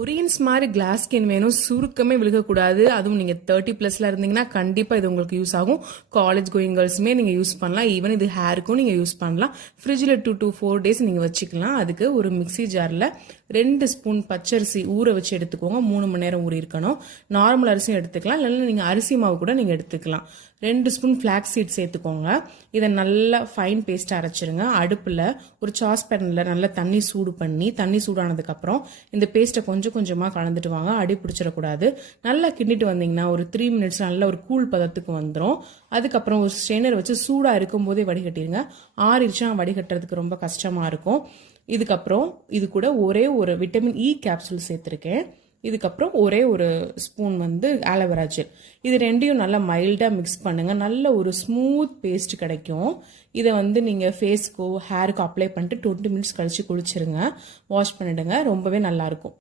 Koreans மாதிரி class skin வேணும், சுருக்கமே விழுகக்கூடாது. அதுவும் நீங்கள் 30+ இருந்தீங்கன்னா கண்டிப்பாக இது உங்களுக்கு யூஸ் ஆகும். காலேஜ் கோயிங் கேர்ள்ஸுமே நீங்கள் யூஸ் பண்ணலாம். ஈவன் இது ஹேருக்கும் நீங்கள் யூஸ் பண்ணலாம். ஃப்ரிட்ஜில் 2 to 4 days நீங்கள் வச்சுக்கலாம். அதுக்கு ஒரு மிக்சி ஜாரில் 2 ஸ்பூன் பச்சரிசி ஊற வச்சு எடுத்துக்கோங்க. 3 மணி நேரம் ஊறி இருக்கணும். நார்மல் அரிசியும் எடுத்துக்கலாம், இல்லைன்னா நீங்கள் அரிசி மாவு கூட நீங்கள் எடுத்துக்கலாம். 2 ஸ்பூன் ஃப்ளாக்ஸ் சீட் சேர்த்துக்கோங்க. இதை நல்லா ஃபைன் பேஸ்ட்டாக அரைச்சிருங்க. அடுப்பில் ஒரு சாஸ்பேனில் நல்லா தண்ணி சூடு பண்ணி, தண்ணி சூடானதுக்கப்புறம் இந்த பேஸ்ட்டை கொஞ்சம் கொஞ்சமாக கலந்துட்டு வாங்க. அடி பிடிச்சிடக்கூடாது. நல்லா கிண்டிட்டு வந்தீங்கன்னா ஒரு 3 minutes நல்ல ஒரு கூழ் பதத்துக்கு வந்துடும். அதுக்கப்புறம் ஒரு ஸ்ட்ரெயினர் வச்சு சூடாக இருக்கும் போதே வடிகட்டிடுங்க. ஆறிடுச்சுன்னா வடிகட்டுறதுக்கு ரொம்ப கஷ்டமாக இருக்கும். இதுக்கப்புறம் இது கூட ஒரே ஒரு விட்டமின் இ கேப்சூல் சேர்த்துருக்கேன். இதுக்கப்புறம் ஒரே ஒரு ஸ்பூன் ஆலோவேரா ஜெல். இது ரெண்டையும் நல்லா மைல்டாக மிக்ஸ் பண்ணுங்க. நல்ல ஒரு ஸ்மூத் பேஸ்ட் கிடைக்கும். இதை நீங்கள் ஃபேஸ்க்கோ ஹேருக்கோ அப்ளை பண்ணிட்டு 20 minutes கழிச்சு குளிச்சிருங்க. வாஷ் பண்ணிடுங்க. ரொம்பவே நல்லா இருக்கும்.